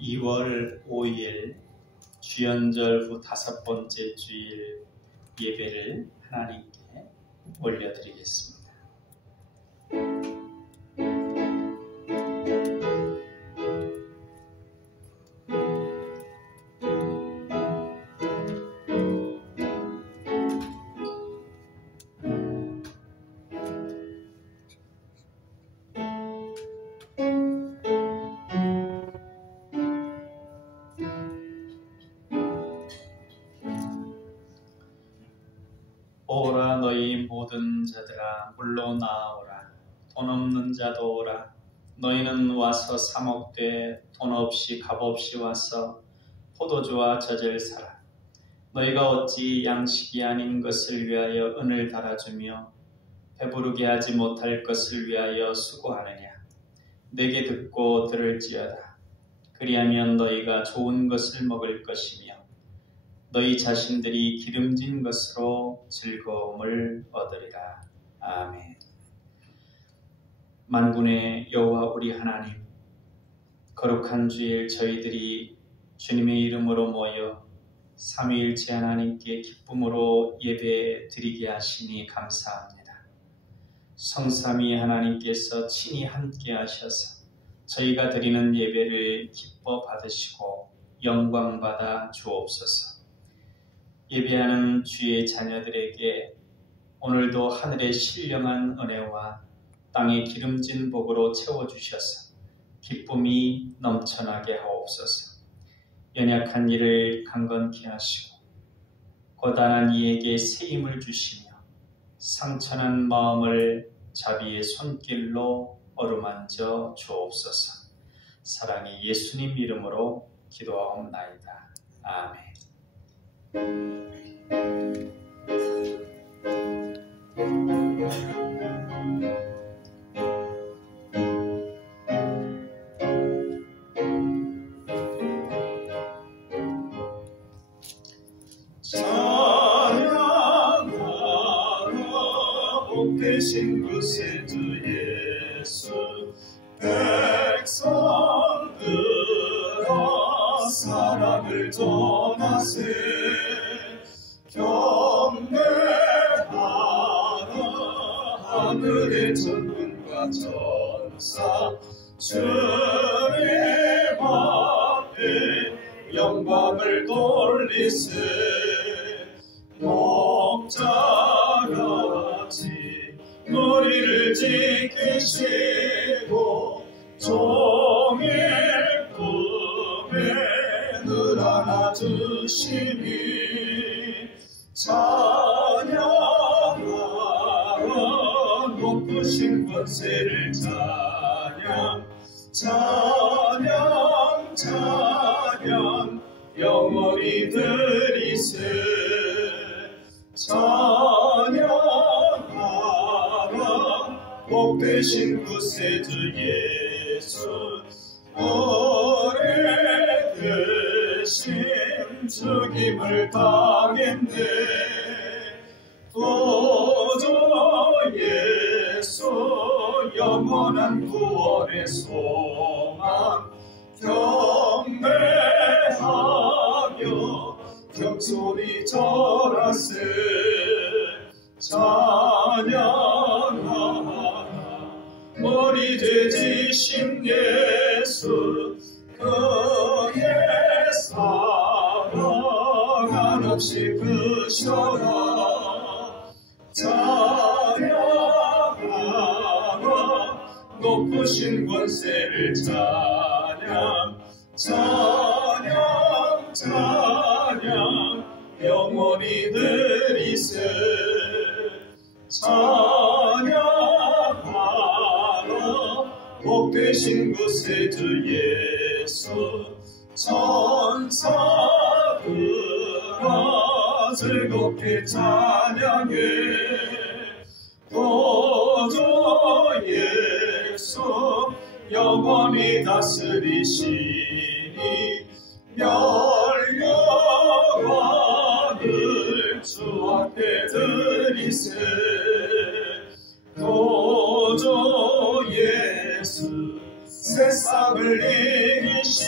2월 5일 주연절 후 5번째 주일 예배를 하나님께 올려드리겠습니다. 오라 너희 모든 자들아 물로 나아오라. 돈 없는 자도 오라. 너희는 와서 사 먹되 돈 없이 값 없이 와서 포도주와 젖을 사라. 너희가 어찌 양식이 아닌 것을 위하여 은을 달아주며 배부르게 하지 못할 것을 위하여 수고하느냐. 내게 듣고 들을지어다. 그리하면 너희가 좋은 것을 먹을 것이며 너희 자신들이 기름진 것으로 즐거움을 얻으리라. 아멘. 만군의 여호와 우리 하나님, 거룩한 주일 저희들이 주님의 이름으로 모여 삼위일체 하나님께 기쁨으로 예배 드리게 하시니 감사합니다. 성삼위 하나님께서 친히 함께 하셔서 저희가 드리는 예배를 기뻐 받으시고 영광 받아 주옵소서. 예배하는 주의 자녀들에게 오늘도 하늘의 신령한 은혜와 땅의 기름진 복으로 채워주셔서 기쁨이 넘쳐나게 하옵소서. 연약한 이를 강건케 하시고 고단한 이에게 새 힘을 주시며 상처난 마음을 자비의 손길로 어루만져 주옵소서. 사랑의 예수님 이름으로 기도하옵나이다. 아멘. 찬양하라 복되신 그 세주 예수. 백성들아 사랑을 전하세. 경배하라 하늘의 천군과 천사. 주님 앞에 영광을 돌리세. 목자같이 우리를 지키시고 종일 꿈에 늘 안아주시니 찬양하라 높으신 권세를. 찬양 찬양 찬양 영원히 드리세. 찬양하라 복되신 그 세주 예수. 오래되신 죽임을 당했네. 구주 예수 영원한 구원의 소망. 경배하며 경솔히 절하세. 찬양하라 머리 되지신 예수. 그의 사랑 한없이 크셔라. 찬양하라 높으신 권세를. 찬양 찬양 찬양 영원히 드리세. 찬양하라 복되신 그 세주 예수. 천사들아 즐겁게 찬양해. 구주 예수 영원히 다스리시니 멸류관을 주 앞에 드리세. 구주 예수 세상을 이기시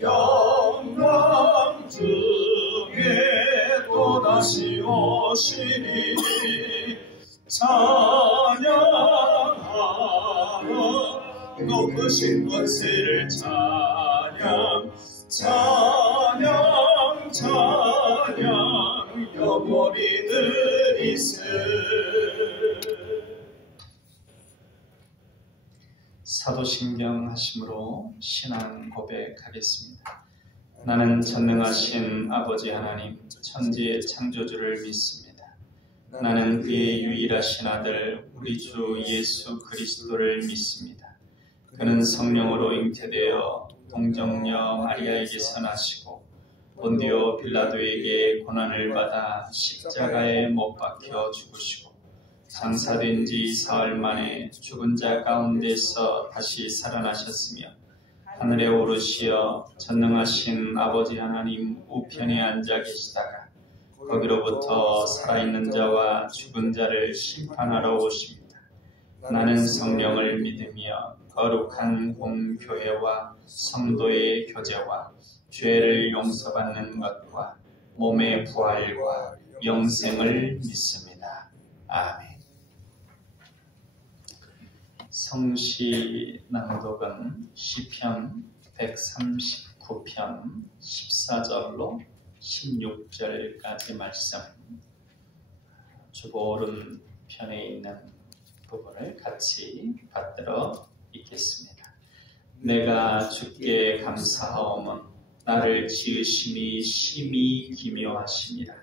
영광 중에 또다시 오시니 찬양하라 높으신 권세를 찬양 찬양 찬양 영원히 드리세. 사도신경 하심으로 신앙 고백하겠습니다. 나는 전능하신 아버지 하나님 천지의 창조주를 믿습니다. 나는 그의 유일하신 아들 우리 주 예수 그리스도를 믿습니다. 그는 성령으로 잉태되어 동정녀 마리아에게서 나시고 본디오 빌라도에게 고난을 받아 십자가에 못 박혀 죽으시고 장사된 지 사흘 만에 죽은 자 가운데서 다시 살아나셨으며 하늘에 오르시어 전능하신 아버지 하나님 우편에 앉아 계시다가 거기로부터 살아있는 자와 죽은 자를 심판하러 오십니다. 나는 성령을 믿으며 거룩한 공교회와 성도의 교제와 죄를 용서받는 것과 몸의 부활과 영생을 믿습니다. 아멘. 성시 낭독은 시편 139편 14절로 16절까지 말씀, 주보 오른편에 있는 부분을 같이 받들어 읽겠습니다. 내가 주께 감사하오면 나를 지으심이 심히 기묘하시니라.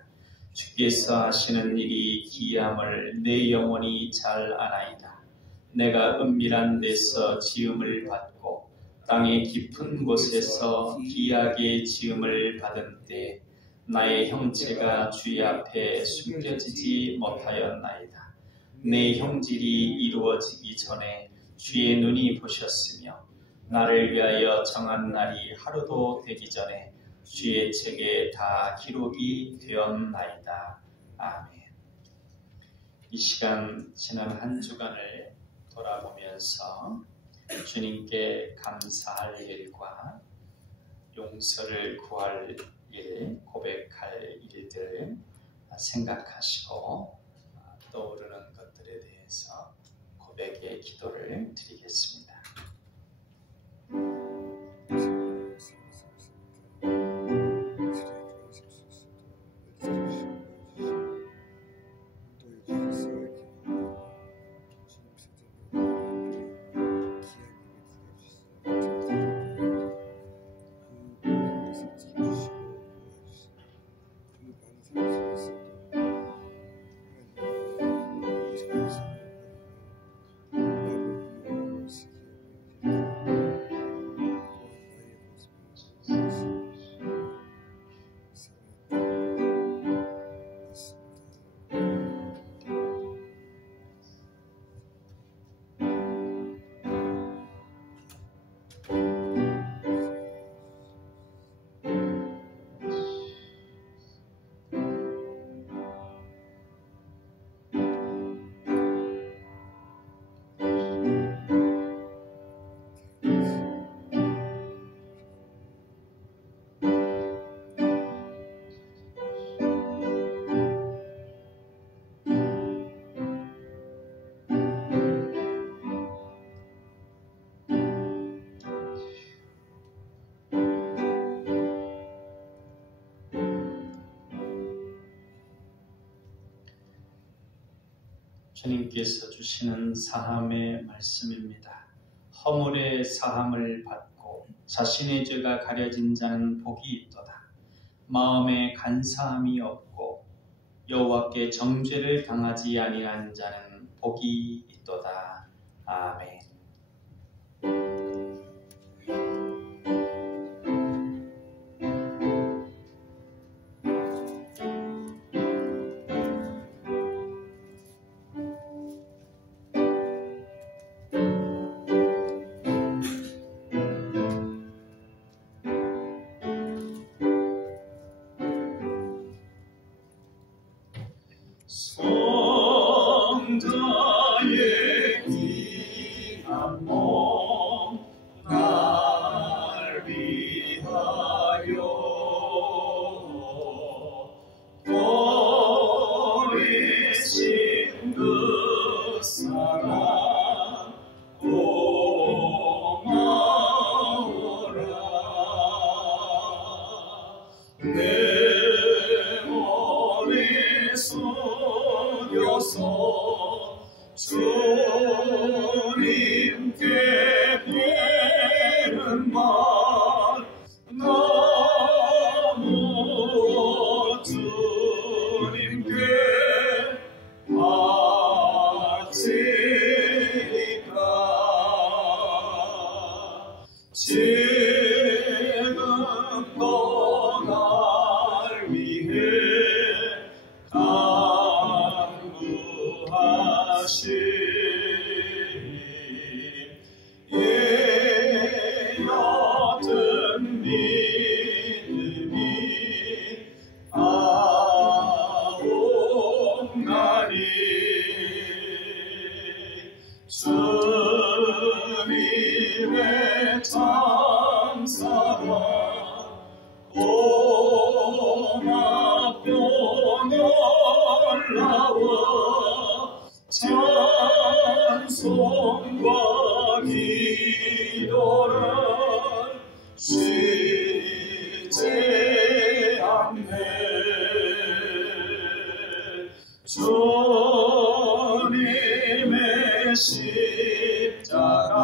주께서 하시는 일이 기이함을 내 영혼이 잘 아나이다. 내가 은밀한 데서 지음을 받고 땅의 깊은 곳에서 기이하게 지음을 받은 때 나의 형체가 주의 앞에 숨겨지지 못하였나이다. 내 형질이 이루어지기 전에 주의 눈이 보셨으며 나를 위하여 정한 날이 하루도 되기 전에 주의 책에 다 기록이 되었나이다. 아멘. 이 시간 지난 한 주간을 돌아보면서 주님께 감사할 일과 용서를 구할 일, 고백할 일들 생각하시고 떠오르는 것들에 대해서 고백의 기도를 드리겠습니다. 주님께서 주시는 사함의 말씀입니다. 허물의 사함을 받고 자신의 죄가 가려진 자는 복이 있도다. 마음에 간사함이 없고 여호와께 정죄를 당하지 아니한 자는 복이 있도다. 아멘. 성자의 지금 너날 위해 간구하시니 옅은 믿음이 아옵나니 주님의 참사랑 고맙고 놀라워 찬송과 기도를 쉬지 않네. 주님의 십자가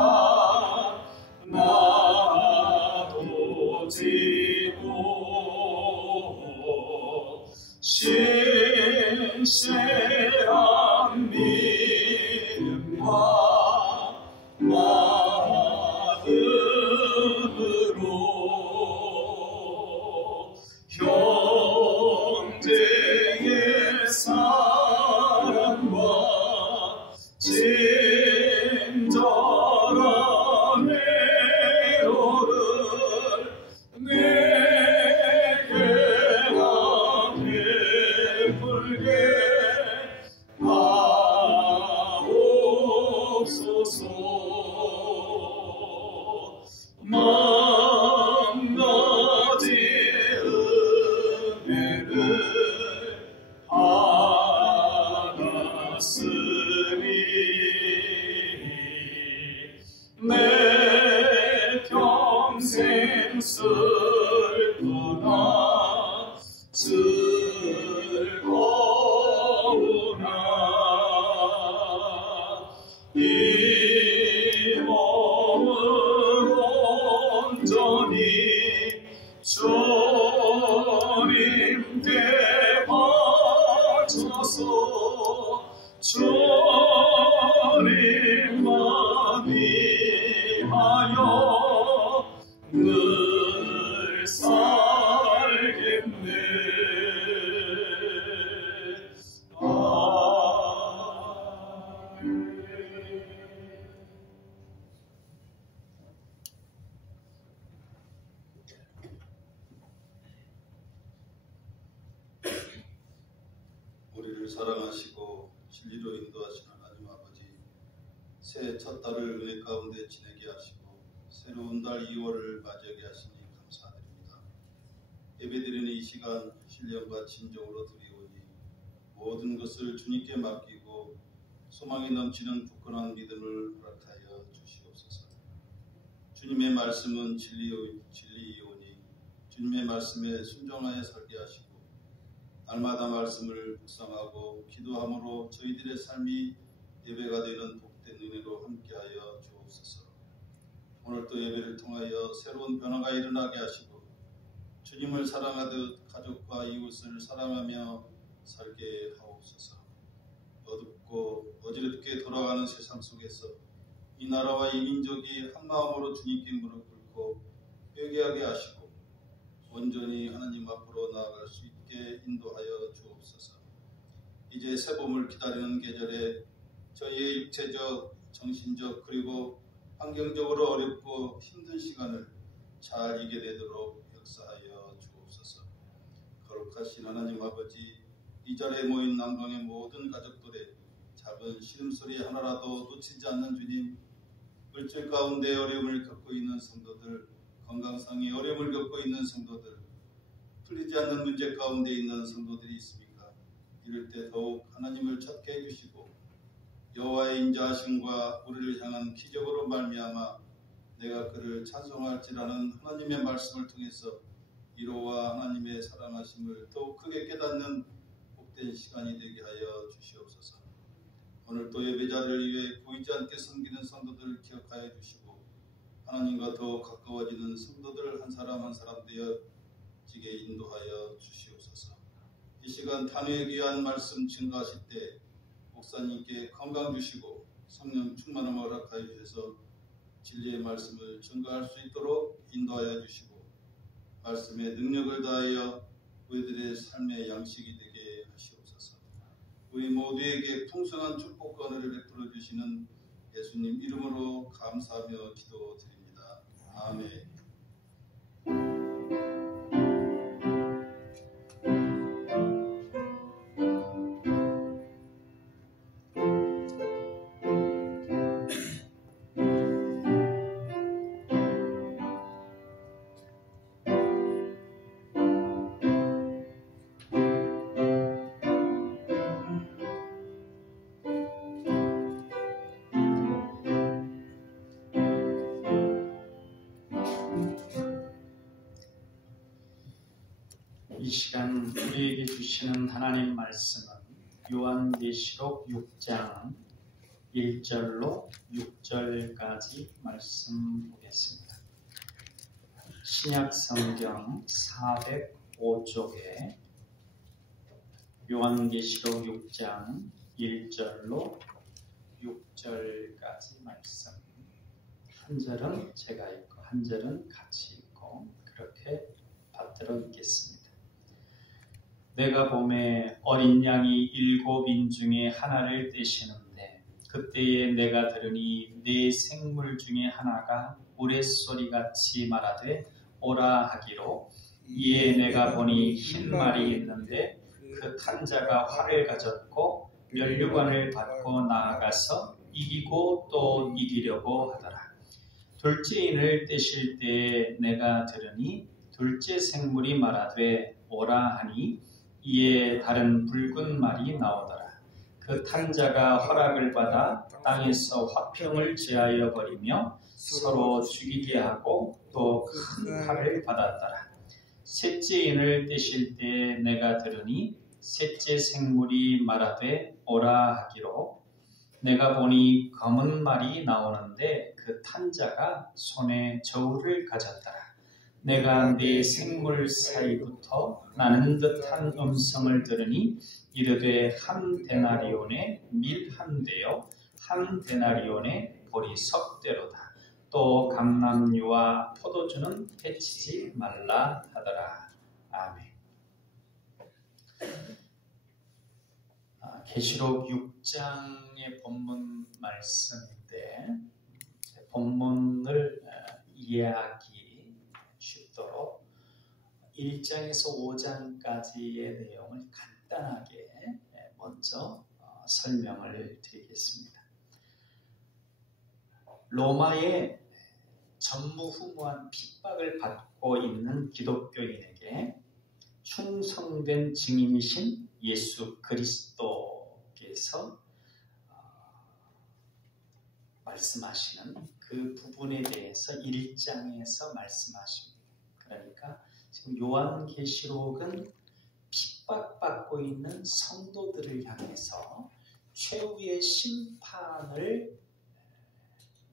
나도 지고 신실한 믿음과 마음으로 형제의 사랑과 친절한 애로를 내게 베풀게 하옵소서. 만가지 은혜를 받았으니 내 평생 슬프나 즐거우나 이 몸을 온전히 주님께 바쳐서 주님만 위하여 늘 살겠네. 우리를 사랑하시고 진리로 인도하시는 하나님 아버지, 새해 첫 달을 은혜 가운데 지내게 하시고 새로운 달 2월을 맞이하게 하시니 감사드립니다. 예배드리는 이 시간 신령과 진정으로 드리오니 모든 것을 주님께 맡기고 소망이 넘치는 굳건한 믿음을 허락하여 주시옵소서. 주님의 말씀은 진리이오니 주님의 말씀에 순종하여 살게 하시고 날마다 말씀을 묵상하고 기도함으로 저희들의 삶이 예배가 되는 복된 은혜로 함께하여 주옵소서. 오늘 또 예배를 통하여 새로운 변화가 일어나게 하시고 주님을 사랑하듯 가족과 이웃을 사랑하며 살게 하옵소서. 어둡고 어지럽게 돌아가는 세상 속에서 이 나라와 이 민족이 한마음으로 주님께 무릎 꿇고 회개하게 하시고 온전히 하나님 앞으로 나아갈 수 있게 인도하여 주옵소서. 이제 새봄을 기다리는 계절에 저희의 육체적, 정신적 그리고 환경적으로 어렵고 힘든 시간을 잘 이겨내도록 역사하여 주옵소서. 거룩하신 하나님 아버지, 이 자리에 모인 남강의 모든 가족들의 작은 신음소리 하나라도 놓치지 않는 주님, 물질 가운데 어려움을 겪고 있는 성도들, 건강상의 어려움을 겪고 있는 성도들, 풀리지 않는 문제 가운데 있는 성도들이 있습니까? 이럴 때 더욱 하나님을 찾게 해주시고 여호와의 인자하심과 우리를 향한 기적으로 말미암아 내가 그를 찬송할지라는 하나님의 말씀을 통해서 위로와 하나님의 사랑하심을 더욱 크게 깨닫는 복된 시간이 되게 하여 주시옵소서. 오늘 또 예배자를 위해 보이지 않게 섬기는 성도들을 기억하여 주시고 하나님과 더욱 가까워지는 성도들 한 사람 한 사람 되어지게 인도하여 주시옵소서. 이 시간 단회에 귀한 말씀 증거하실 때 목사님께 건강 주시고 성령 충만함을 허락하여 주셔서 진리의 말씀을 증거할 수 있도록 인도하여 주시고 말씀의 능력을 다하여 우리들의 삶의 양식이 되게 하시옵소서. 우리 모두에게 풍성한 축복과 은혜를 베풀어 주시는 예수님 이름으로 감사하며 기도드립니다. 아멘. 이 시간 우리에게 주시는 하나님 말씀은 요한계시록 6장 1절로 6절까지 말씀 보겠습니다. 신약성경 405쪽에 요한계시록 6장 1절로 6절까지 말씀, 한 절은 제가 읽고 한 절은 같이 읽고 그렇게 받들어 읽겠습니다. 내가 보매 어린 양이 7인 중에 하나를 떼시는데 그때에 내가 들으니 네 생물 중에 하나가 우레소리같이 말하되 오라 하기로, 이에 내가 보니 흰 말이 있는데 그 탄 자가 활을 가졌고 면류관을 받고 나아가서 이기고 또 이기려고 하더라. 둘째인을 떼실 때에 내가 들으니 둘째 생물이 말하되 오라 하니, 이에 다른 붉은 말이 나오더라. 그 탄 자가 허락을 받아 땅에서 화평을 제하여 버리며 서로 죽이게 하고 또 큰 칼을 받았더라. 셋째인을 떼실 때에 내가 들으니 셋째 생물이 말하되 오라 하기로, 내가 보니 검은 말이 나오는데 그 탄 자가 손에 저울을 가졌더라. 내가 네 생물 사이부터 나는 듯한 음성을 들으니 이르되 한 데나리온에 밀 한 대요 한 데나리온에 보리 석 대로다. 또 감람류와 포도주는 해치지 말라 하더라. 아멘. 계시록 6장의 본문 말씀인데 본문을 이해하기 쉽도록 1장에서 5장까지의 내용을 간단하게 먼저 설명을 드리겠습니다. 로마의 전무후무한 핍박을 받고 있는 기독교인에게 충성된 증인이신 예수 그리스도께서 말씀하시는 그 부분에 대해서 1장에서 말씀하십니다. 그러니까 지금 요한계시록은 핍박받고 있는 성도들을 향해서 최후의 심판을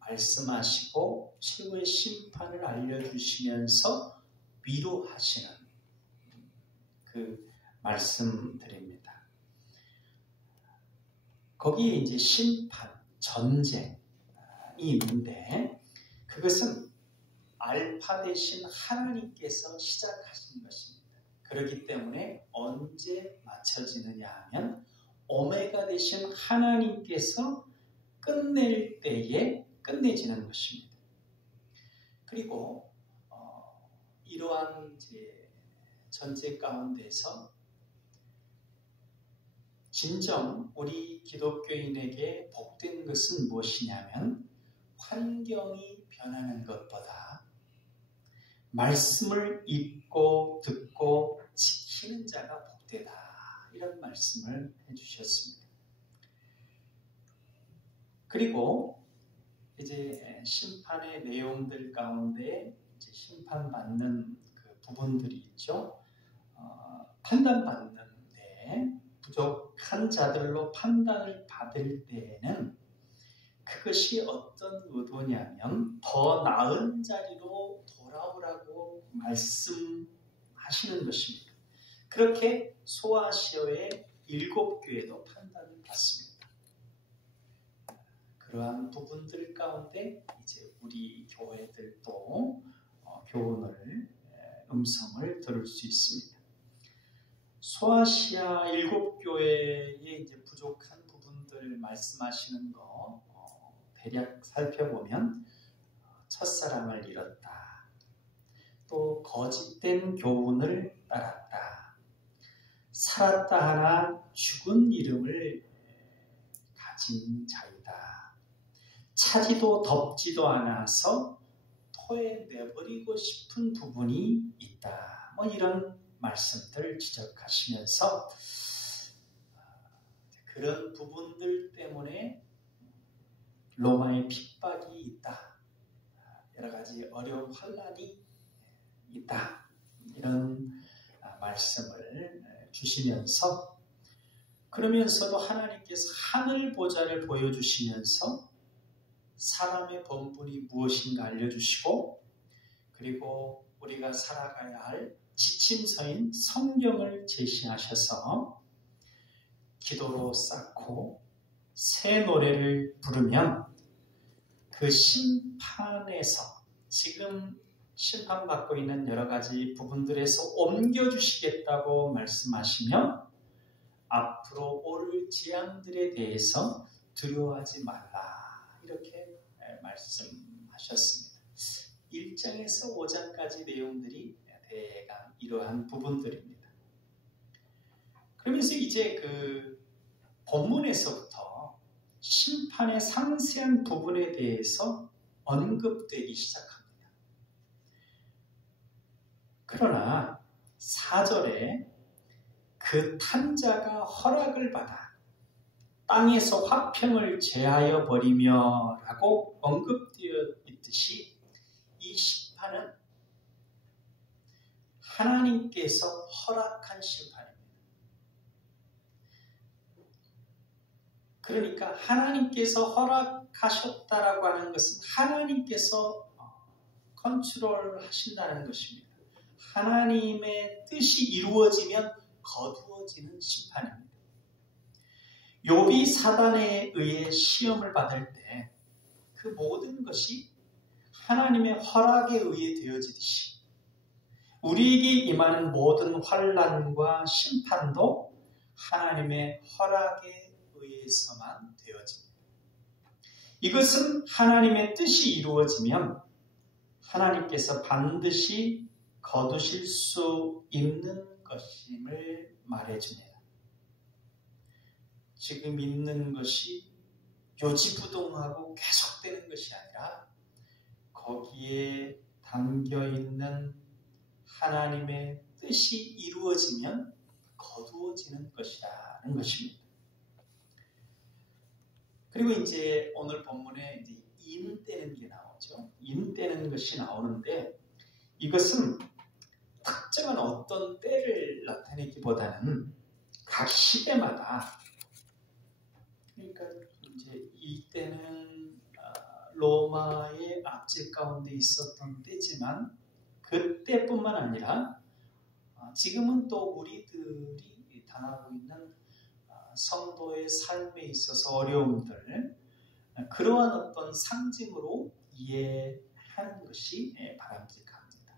말씀하시고 최후의 심판을 알려주시면서 위로하시는 그 말씀드립니다. 거기에 이제 심판, 전쟁이 있는데 그것은 알파 대신 하나님께서 시작하신 것입니다. 그렇기 때문에 언제 마쳐지느냐 하면 오메가 대신 하나님께서 끝낼 때에 끝내지는 것입니다. 그리고 이러한 이제 전제 가운데서 진정 우리 기독교인에게 복된 것은 무엇이냐면 환경이 변하는 것보다 말씀을 읽고 듣고 지키는 자가 복되다, 이런 말씀을 해주셨습니다. 그리고 이제 심판의 내용들 가운데 이제 심판받는 그 부분들이 있죠. 판단받는데 부족한 자들로 판단을 받을 때에는 그것이 어떤 의도냐면 더 나은 자리로 돌아오라고 말씀하시는 것입니다. 그렇게 소아시아의 7교회도 판단을 받습니다. 그러한 부분들 가운데 이제 우리 교회들도 교훈을 음성을 들을 수 있습니다. 소아시아 7교회의 이제 부족한 부분들 말씀하시는 거 대략 살펴보면 첫사랑을 잃었다. 또 거짓된 교훈을 따랐다. 살았다 하나 죽은 이름을 가진 자이다. 차지도 덮지도 않아서 토에 내버리고 싶은 부분이 있다. 이런 말씀들 지적하시면서 그런 부분들 때문에 로마의 핍박이 있다. 여러 가지 어려운 환난이 있다. 이런 말씀을 주시면서 그러면서도 하나님께서 하늘 보좌를 보여주시면서 사람의 본분이 무엇인가 알려주시고 그리고 우리가 살아가야 할 지침서인 성경을 제시하셔서 기도로 쌓고 새 노래를 부르면 그 심판에서 지금 심판받고 있는 여러 가지 부분들에서 옮겨주시겠다고 말씀하시며 앞으로 올 재앙들에 대해서 두려워하지 말라 이렇게 말씀하셨습니다. 1장에서 5장까지 내용들이 대강 이러한 부분들입니다. 그러면서 이제 그 본문에서부터 심판의 상세한 부분에 대해서 언급되기 시작합니다. 그러나 4절에 그 탄자가 허락을 받아 땅에서 화평을 제하여 버리며 라고 언급되어 있듯이 이 심판은 하나님께서 허락한 심판입니다. 그러니까 하나님께서 허락하셨다라고 하는 것은 하나님께서 컨트롤 하신다는 것입니다. 하나님의 뜻이 이루어지면 거두어지는 심판입니다. 욥이 사단에 의해 시험을 받을 때 그 모든 것이 하나님의 허락에 의해 되어지듯이 우리에게 임하는 모든 환난과 심판도 하나님의 허락에 의해서만 되어집니다. 이것은 하나님의 뜻이 이루어지면 하나님께서 반드시 거두실 수 있는 것임을 말해줍니다. 지금 있는 것이 요지부동하고 계속되는 것이 아니라 거기에 담겨있는 하나님의 뜻이 이루어지면 거두어지는 것이라는 것입니다. 그리고 이제 오늘 본문에 이제 인떼는 게 나오죠. 인떼는 것이 나오는데 이것은 특정한 어떤 때를 나타내기보다는 각 시대마다 그러니까 이제 이 때는 로마의 압제 가운데 있었던 때지만 그때뿐만 아니라 지금은 또 우리들이 당하고 있는 성도의 삶에 있어서 어려움들 그러한 어떤 상징으로 이해하는 것이 바람직합니다.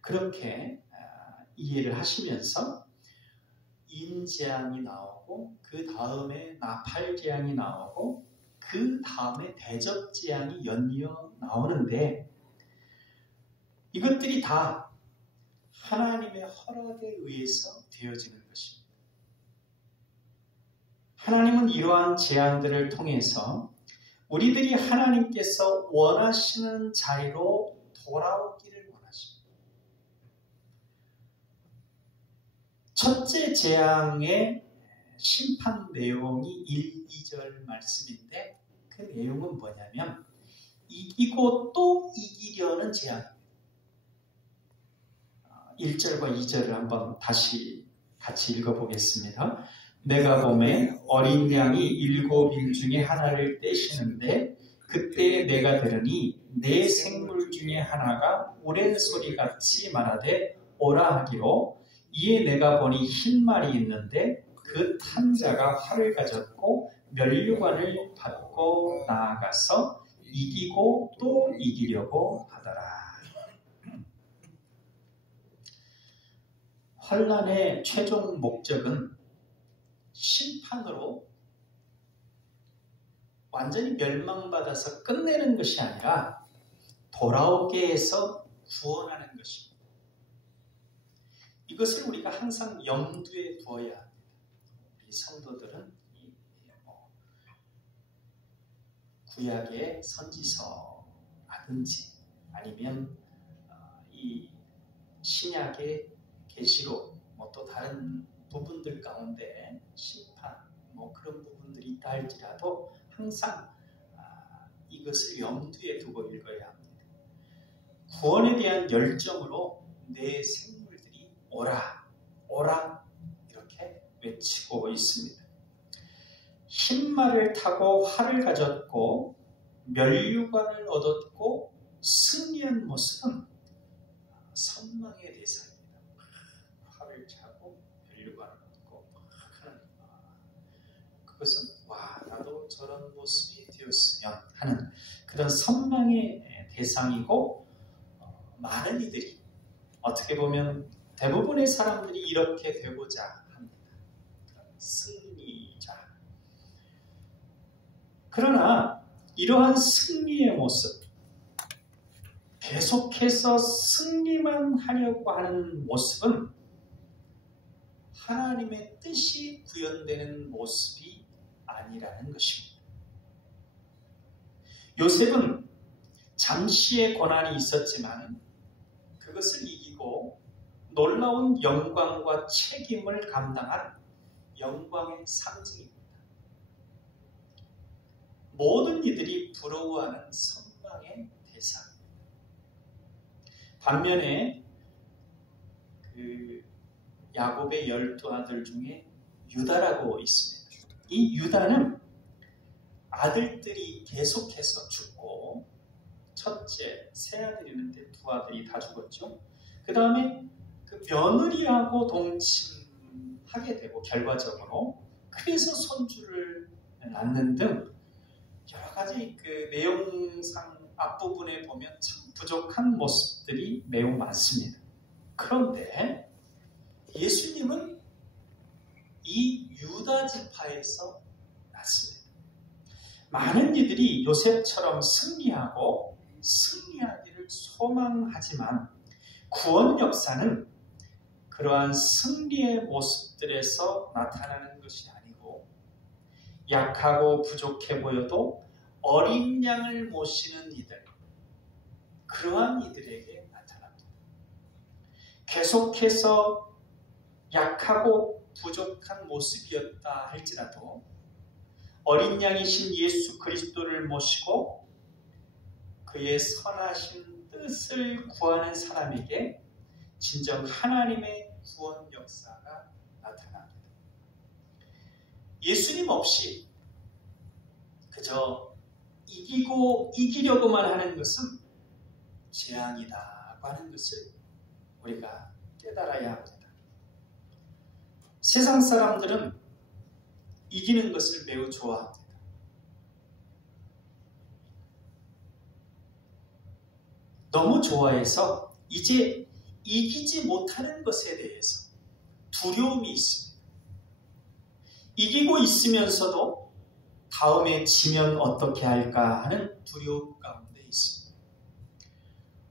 그렇게 이해를 하시면서 인재앙이 나오고 그 다음에 나팔재앙이 나오고 그 다음에 대접재앙이 연이어 나오는데 이것들이 다 하나님의 허락에 의해서 되어지는 것입니다. 하나님은 이러한 재앙들을 통해서 우리들이 하나님께서 원하시는 자리로 돌아오기를 원하십니다. 첫째 재앙의 심판 내용이 1, 2절 말씀인데 그 내용은 뭐냐면 이기고 또 이기려는 재앙입니다. 1절과 2절을 한번 다시 같이 읽어보겠습니다. 내가 보매 어린 양이 7인 중에 하나를 떼시는데 그때 내가 들으니 내 생물 중에 하나가 오랜 소리같이 말하되 오라 하기로 이에 내가 보니 흰 말이 있는데 그 탄자가 활을 가졌고 면류관을 받고 나아가서 이기고 또 이기려고 하더라. 환난의 최종 목적은 심판으로 완전히 멸망받아서 끝내는 것이 아니라 돌아오게 해서 구원하는 것입니다. 이것을 우리가 항상 염두에 두어야 합니다. 우리 성도들은 구약의 선지서라든지 아니면 이 신약의 계시록 또 다른 부분들 가운데 심판 그런 부분들이 있다 할지라도 항상 이것을 염두에 두고 읽어야 합니다. 구원에 대한 열정으로 내 생물들이 오라 오라 이렇게 외치고 있습니다. 흰말을 타고 활을 가졌고 면류관을 얻었고 승리한 모습은 선망의 대상입니다. 활을 차고 면류관을 얻고 그것은 나도 저런 모습이 되었으면 하는 그런 선망의 대상이고 많은 이들이 어떻게 보면 대부분의 사람들이 이렇게 되고자 합니다. 승리자. 그러나 이러한 승리의 모습, 계속해서 승리만 하려고 하는 모습은 하나님의 뜻이 구현되는 모습이 아니라는 것입니다. 요셉은 잠시의 고난이 있었지만 그것을 이기고 놀라운 영광과 책임을 감당한 영광의 상징입니다. 모든 이들이 부러워하는 선망의 대상입니다. 반면에 야곱의 12아들 중에 유다라고 있습니다. 이 유다는 아들들이 계속해서 죽고 첫째, 세 아들이 있는데 두 아들이 다 죽었죠. 그 다음에 그 며느리하고 동침하게 되고 결과적으로 그래서 손주를 낳는 등 여러 가지 그 내용상 앞부분에 보면 참 부족한 모습들이 매우 많습니다. 그런데 예수님은 이 유다 지파에서 났습니다. 많은 이들이 요셉처럼 승리하고 승리하기를 소망하지만 구원 역사는 그러한 승리의 모습들에서 나타나는 것이 아니고 약하고 부족해 보여도 어린 양을 모시는 이들, 그러한 이들에게 나타납니다. 계속해서 약하고 부족한 모습이었다 할지라도 어린 양이신 예수 그리스도를 모시고 그의 선하신 뜻을 구하는 사람에게 진정 하나님의 구원 역사가 나타납니다. 예수님 없이 그저 이기고 이기려고만 하는 것은 재앙이다고 하는 것을 우리가 깨달아야 합니다. 세상 사람들은 이기는 것을 매우 좋아합니다. 너무 좋아해서 이제 이기지 못하는 것에 대해서 두려움이 있습니다. 이기고 있으면서도 다음에 지면 어떻게 할까 하는 두려움 가운데 있습니다.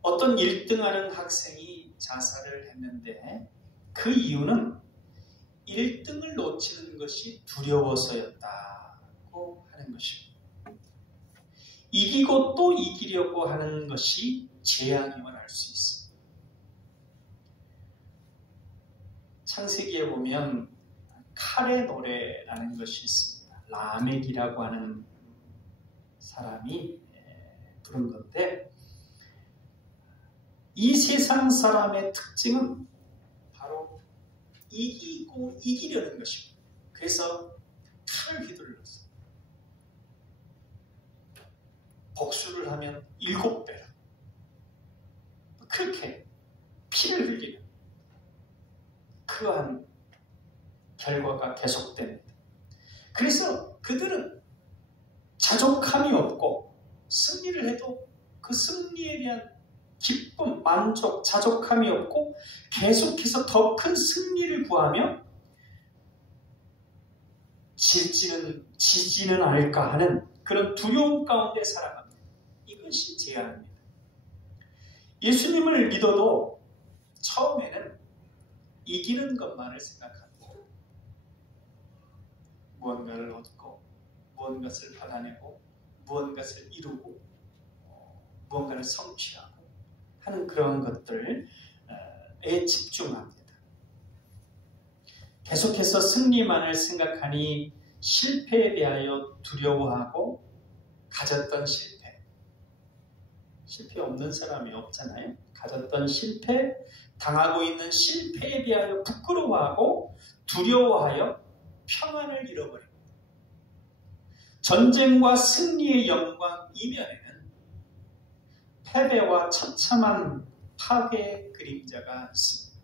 어떤 1등하는 학생이 자살을 했는데 그 이유는 1등을 놓치는 것이 두려워서였다고 하는 것입니다. 이기고 또 이기려고 하는 것이 재앙임을 알 수 있습니다. 창세기에 보면 칼의 노래라는 것이 있습니다. 라멕이라고 하는 사람이 부른 건데 이 세상 사람의 특징은 바로 이기고 이기려는 것입니다. 그래서 칼을 휘둘렀어요. 복수를 하면 7배로 그렇게 피를 흘리는 그러한 결과가 계속됩니다. 그래서 그들은 자족함이 없고 승리를 해도 그 승리에 대한 기쁨, 만족, 자족함이 없고 계속해서 더 큰 승리를 구하며 지지는 않을까 하는 그런 두려움 가운데 살아갑니다. 이것이 재앙입니다. 예수님을 믿어도 처음에는 이기는 것만을 생각합니다. 무언가를 얻고 무언가를 받아내고 무언가를 이루고 무언가를 성취하고 하는 그런 것들에 집중합니다. 계속해서 승리만을 생각하니 실패에 대하여 두려워하고 가졌던 실패 없는 사람이 없잖아요. 가졌던 실패, 당하고 있는 실패에 대하여 부끄러워하고 두려워하여 평안을 잃어버립니다. 전쟁과 승리의 영광 이면에는 패배와 처참한 파괴의 그림자가 있습니다.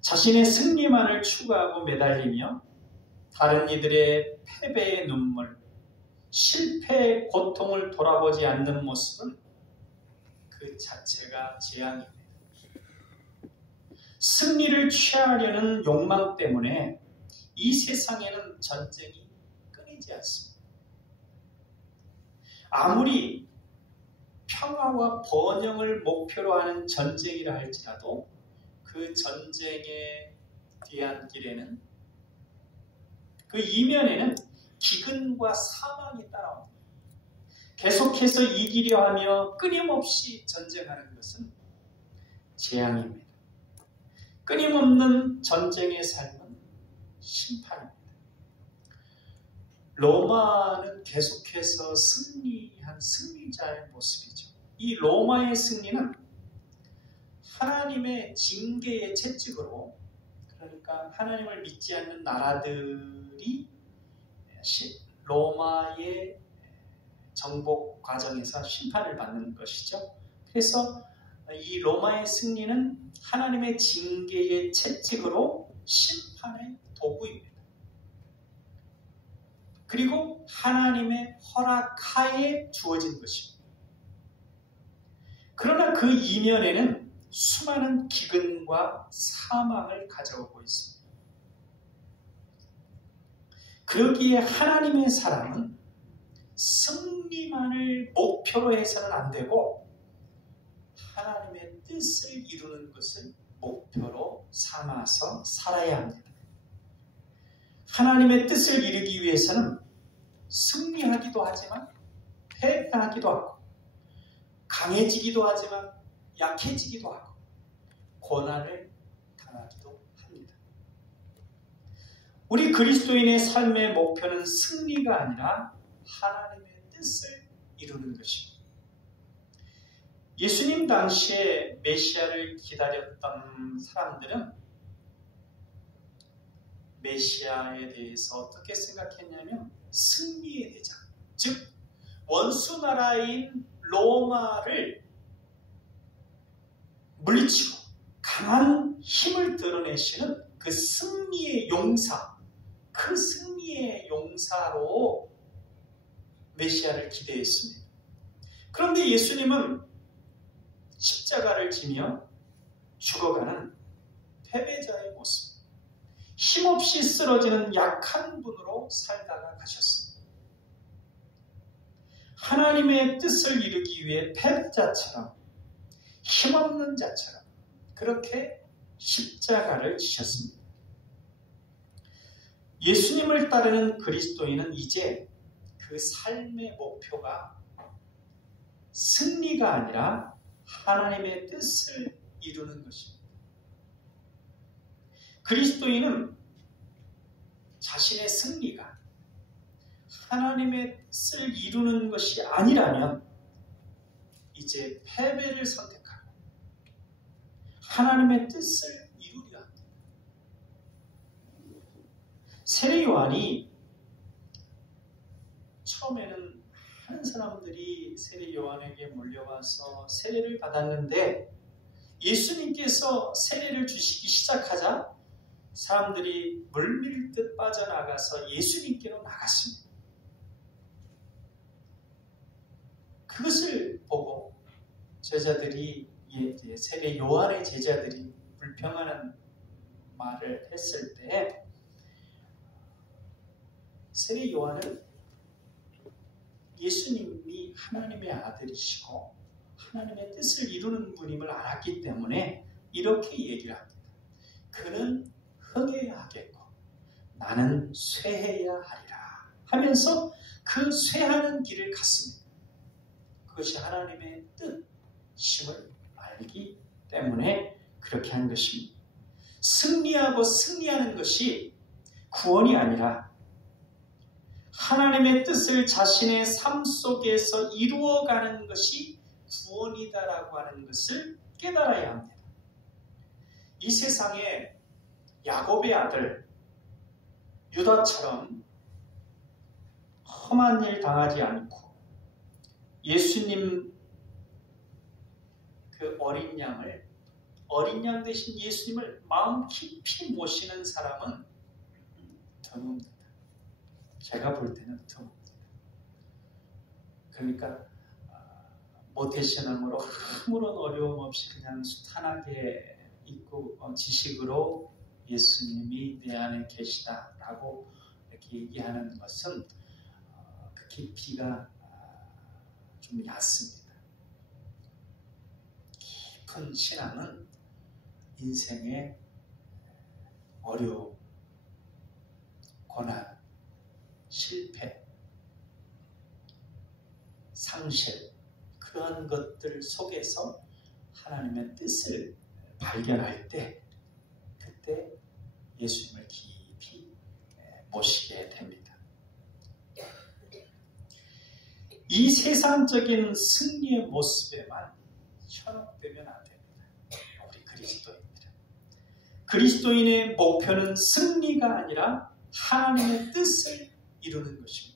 자신의 승리만을 추구하고 매달리며 다른 이들의 패배의 눈물, 실패의 고통을 돌아보지 않는 모습은 그 자체가 재앙입니다. 승리를 취하려는 욕망 때문에 이 세상에는 전쟁이 끊이지 않습니다. 아무리 평화와 번영을 목표로 하는 전쟁이라 할지라도 그 전쟁에 대한 길에는 그 이면에는 기근과 사망이 따라옵니다. 계속해서 이기려 하며 끊임없이 전쟁하는 것은 재앙입니다. 끊임없는 전쟁의 삶은 심판입니다. 로마는 계속해서 승리한 승리자의 모습이죠. 이 로마의 승리는 하나님의 징계의 채찍으로, 그러니까 하나님을 믿지 않는 나라들이 로마의 정복 과정에서 심판을 받는 것이죠. 그래서 이 로마의 승리는 하나님의 징계의 채찍으로 심판의 도구입니다. 그리고 하나님의 허락하에 주어진 것입니다. 그러나 그 이면에는 수많은 기근과 사망을 가져오고 있습니다. 그러기에 하나님의 사람은 승리만을 목표로 해서는 안 되고 하나님의 뜻을 이루는 것을 목표로 삼아서 살아야 합니다. 하나님의 뜻을 이루기 위해서는 승리하기도 하지만 패배하기도 하고 강해지기도 하지만 약해지기도 하고 고난을 당하기도 합니다. 우리 그리스도인의 삶의 목표는 승리가 아니라 하나님의 뜻을 이루는 것입니다. 예수님 당시에 메시아를 기다렸던 사람들은 메시아에 대해서 어떻게 생각했냐면 승리의 대장, 즉 원수 나라인 로마를 물리치고 강한 힘을 드러내시는 그 승리의 용사, 그 승리의 용사로 메시아를 기대했습니다. 그런데 예수님은 십자가를 지며 죽어가는 패배자의 모습, 힘없이 쓰러지는 약한 분으로 살다가 가셨습니다. 하나님의 뜻을 이루기 위해 패배자처럼 힘없는 자처럼 그렇게 십자가를 지셨습니다. 예수님을 따르는 그리스도인은 이제 그 삶의 목표가 승리가 아니라 하나님의 뜻을 이루는 것입니다. 그리스도인은 자신의 승리가 하나님의 뜻을 이루는 것이 아니라면 이제 패배를 선택하고 하나님의 뜻을 이루려 합니다. 세례 요한이 처음에는 많은 사람들이 세례 요한에게 몰려와서 세례를 받았는데 예수님께서 세례를 주시기 시작하자 사람들이 물밀듯 빠져나가서 예수님께로 나갔습니다. 그것을 보고 제자들이, 세례 요한의 제자들이 불평하는 말을 했을 때 세례 요한은 예수님이 하나님의 아들이시고 하나님의 뜻을 이루는 분임을 알았기 때문에 이렇게 얘기를 합니다. 그는 흥해야 하겠고 나는 쇠해야 하리라 하면서 그 쇠하는 길을 갔습니다. 그것이 하나님의 뜻임을 알기 때문에 그렇게 한 것입니다. 승리하고 승리하는 것이 구원이 아니라 하나님의 뜻을 자신의 삶 속에서 이루어가는 것이 구원이다라고 하는 것을 깨달아야 합니다. 이 세상에 야곱의 아들 유다처럼 험한 일 당하지 않고 예수님 그 어린 양 대신 예수님을 마음 깊이 모시는 사람은 드뭅니다. 제가 볼 때는 드뭅니다. 그러니까 모태신앙으로 아무런 어려움 없이 그냥 숱하게 있고 지식으로 예수님이 내 안에 계시다라고 이렇게 얘기하는 것은 그 깊이가 좀 얕습니다. 깊은 신앙은 인생의 어려움, 고난, 실패, 상실, 그런 것들 속에서 하나님의 뜻을 발견할 때 그때 예수님을 깊이 모시게 됩니다. 이 세상적인 승리의 모습에만 현혹되면 안 됩니다. 우리 그리스도인들은. 그리스도인의 목표는 승리가 아니라 하나님의 뜻을 이루는 것입니다.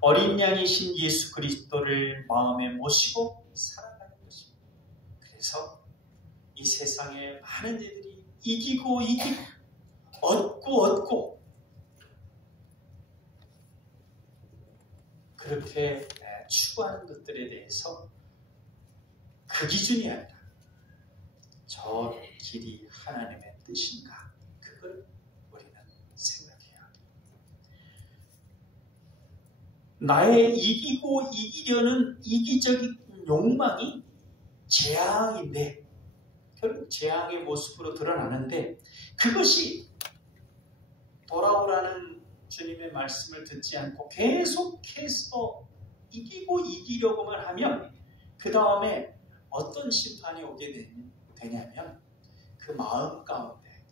어린 양이신 예수 그리스도를 마음에 모시고 살아가는 것입니다. 그래서 이 세상에 많은 이들이 이기고 얻고 그렇게 추구하는 것들에 대해서 그 기준이 아니라 저 길이 하나님의 뜻인가, 그걸 우리는 생각해야 합니다. 나의 이기려는 이기적인 욕망이 재앙인데, 결국 재앙의 모습으로 드러나는데, 그것이 돌아오라는 주님의 말씀을 듣지 않고 계속해서 이기려고만 하면 그 다음에 어떤 심판이 오게 되냐면 그 마음 가운데,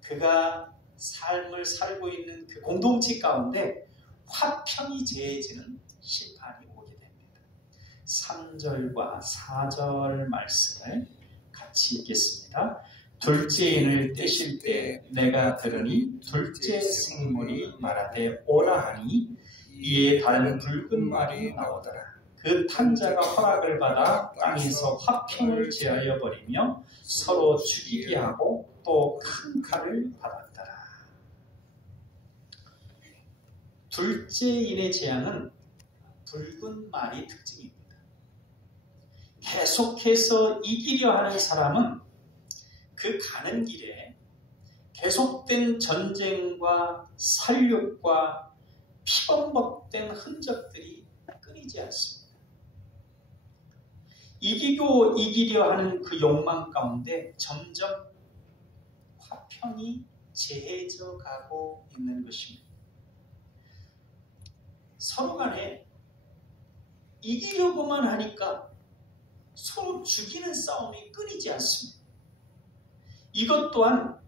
그가 삶을 살고 있는 그 공동체 가운데 화평이 제해지는 심판이 오게 됩니다. 3절과 4절 말씀을 같이 읽겠습니다. 둘째 인을 떼실 때 내가 들으니 둘째 생물이 말하되 오라 하니 이에 다른 붉은 말이 나오더라. 그 탄자가 허락을 받아 땅에서 화평을 제하여 버리며 서로 죽이게 하고 또 큰 칼을 받았더라. 둘째 인의 재앙은 붉은 말이 특징입니다. 계속해서 이기려 하는 사람은 그 가는 길에 계속된 전쟁과 살육과 피범벅된 흔적들이 끊이지 않습니다. 이기려 하는 그 욕망 가운데 점점 화평이 제해져 가고 있는 것입니다. 서로 간에 이기려고만 하니까 서로 죽이는 싸움이 끊이지 않습니다. 이것 또한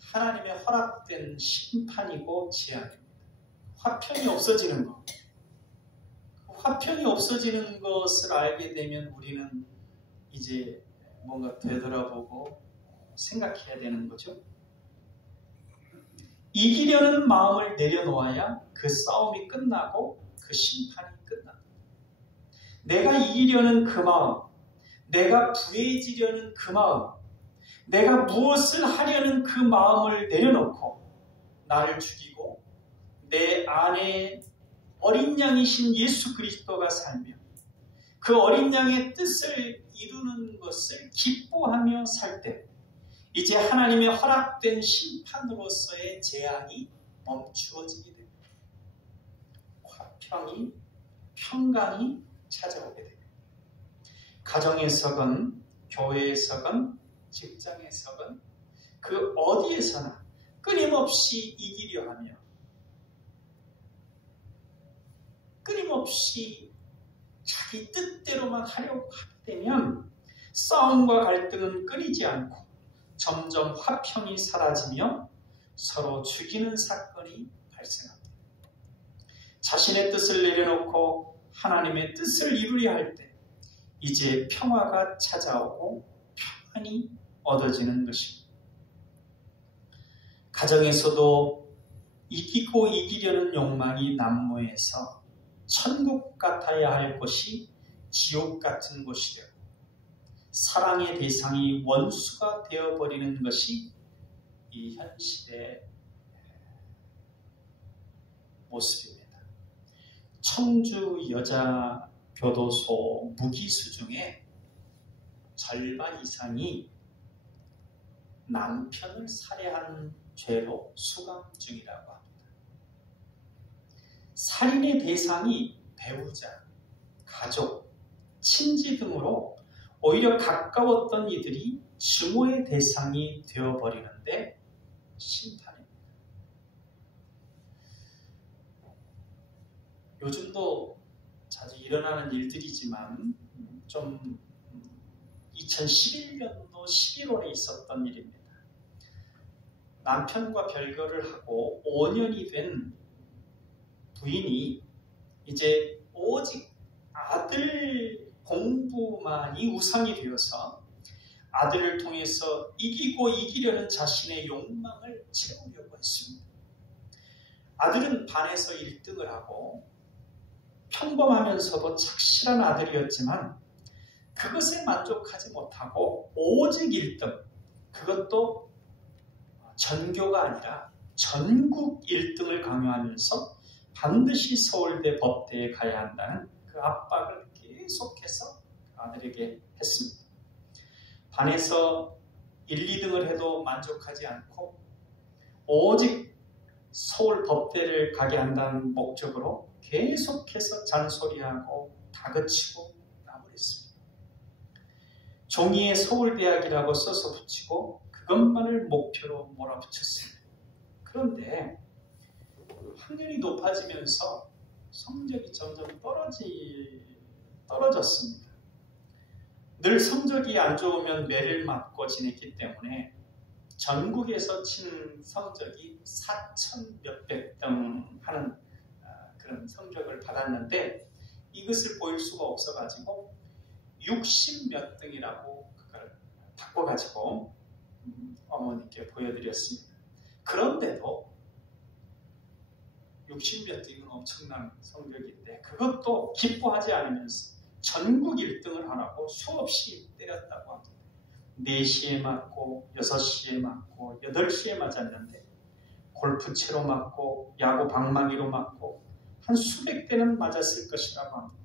하나님의 허락된 심판이고 재앙입니다. 화평이 없어지는 것. 화평이 없어지는 것을 알게 되면 우리는 이제 뭔가 되돌아보고 생각해야 되는 거죠. 이기려는 마음을 내려놓아야 그 싸움이 끝나고 그 심판이 끝납니다. 내가 이기려는 그 마음, 내가 부해지려는 그 마음, 내가 무엇을 하려는 그 마음을 내려놓고 나를 죽이고 내 안에 어린 양이신 예수 그리스도가 살며 그 어린 양의 뜻을 이루는 것을 기뻐하며 살 때 이제 하나님의 허락된 심판으로서의 재앙이 멈추어지게 됩니다. 화평이, 평강이 찾아오게 됩니다. 가정에서건 교회에서건 직장에서건 그 어디에서나 끊임없이 이기려 하며 끊임없이 자기 뜻대로만 하려고 하게 되면 싸움과 갈등은 끊이지 않고 점점 화평이 사라지며 서로 죽이는 사건이 발생합니다. 자신의 뜻을 내려놓고 하나님의 뜻을 이루려 할 때 이제 평화가 찾아오고 평안이 얻어지는 것입니다. 가정에서도 이기고 이기려는 욕망이 난무해서 천국 같아야 할 곳이 지옥 같은 곳이 되고 사랑의 대상이 원수가 되어버리는 것이 이 현실의 모습입니다. 청주 여자교도소 무기수 중에 절반 이상이 남편을 살해한 죄로 수감 중이라고 합니다. 살인의 대상이 배우자, 가족, 친지 등으로 오히려 가까웠던 이들이 증오의 대상이 되어버리는데 심판입니다. 요즘도 자주 일어나는 일들이지만 좀 2011년도 11월에 있었던 일입니다. 남편과 별거를 하고 5년이 된 부인이 이제 오직 아들 공부만이 우상이 되어서 아들을 통해서 이기고 이기려는 자신의 욕망을 채우려고 했습니다. 아들은 반에서 1등을 하고 평범하면서도 착실한 아들이었지만 그것에 만족하지 못하고 오직 1등, 그것도 전교가 아니라 전국 1등을 강요하면서 반드시 서울대 법대에 가야 한다는 그 압박을 계속해서 아들에게 했습니다. 반에서 1, 2등을 해도 만족하지 않고 오직 서울 법대를 가게 한다는 목적으로 계속해서 잔소리하고 다그치고 나무랬습니다. 종이에 서울대학이라고 써서 붙이고 그것만을 목표로 몰아붙였습니다. 그런데 학년이 높아지면서 성적이 점점 떨어졌습니다. 늘 성적이 안 좋으면 매를 맞고 지냈기 때문에 전국에서 치는 성적이 4,000 몇백 등 하는 그런 성적을 받았는데 이것을 보일 수가 없어가지고 60 몇 등이라고 그걸 바꿔가지고 어머니께 보여드렸습니다. 그런데도 60 몇 등은 엄청난 성적인데 그것도 기뻐하지 않으면서 전국 1등을 하라고 수없이 때렸다고 합니다. 4시에 맞고 6시에 맞고 8시에 맞았는데 골프채로 맞고 야구 방망이로 맞고 한 수백 대는 맞았을 것이라고 합니다.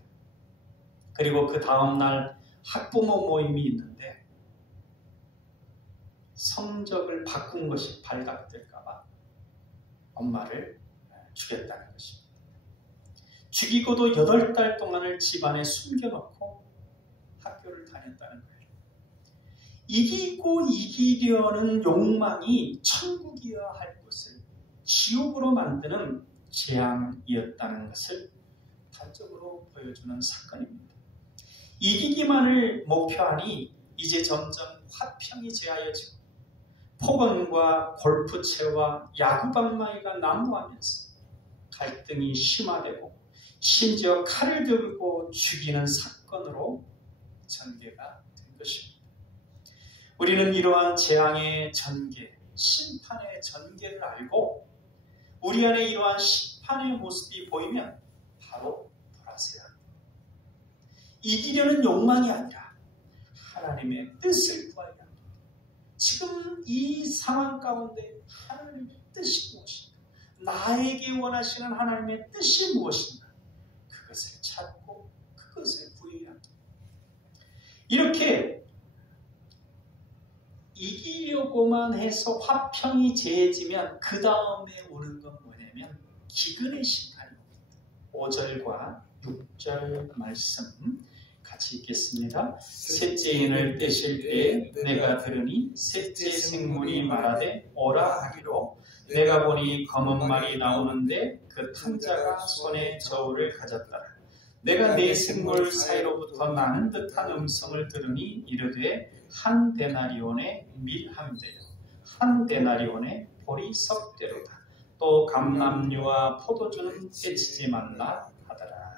그리고 그 다음날 학부모 모임이 있는데 성적을 바꾼 것이 발각될까봐 엄마를 죽였다는 것입니다. 죽이고도 8달 동안을 집안에 숨겨놓고 학교를 다녔다는 거예요. 이기고 이기려는 욕망이 천국이어야 할 것을 지옥으로 만드는 재앙이었다는 것을 단적으로 보여주는 사건입니다. 이기기만을 목표하니 이제 점점 화평이 제하여지고 폭언과 골프채와 야구방망이가 난무하면서 갈등이 심화되고 심지어 칼을 들고 죽이는 사건으로 전개가 된 것입니다. 우리는 이러한 재앙의 전개, 심판의 전개를 알고 우리 안에 이러한 심판의 모습이 보이면 바로 돌아서야 합니다. 이기려는 욕망이 아니라 하나님의 뜻을 구하야 합니다. 지금 이 상황 가운데 하나님의 뜻이 무엇인가? 나에게 원하시는 하나님의 뜻이 무엇인가? 그것을 찾고 그것을 구해야 합니다. 이렇게 이기려고만 해서 화평이 재해지면 그 다음에 오는 건 뭐냐면 기근의 심판이 옵니다. 5절과 6절 말씀 같이 읽겠습니다. 셋째 인을 떼실 때 내가 들으니 셋째 생물이 말하되 오라 하기로 내가 보니 검은 말이 나오는데 그 탄 자가 손에 저울을 가졌더라. 내가 네 생물 사이로부터 나는 듯한 음성을 들으니 이르되 한 데나리온의 밀 한 대요 한 데나리온의 보리 석 대로다. 또 감람류와 포도주는 떼치지 말라 하더라.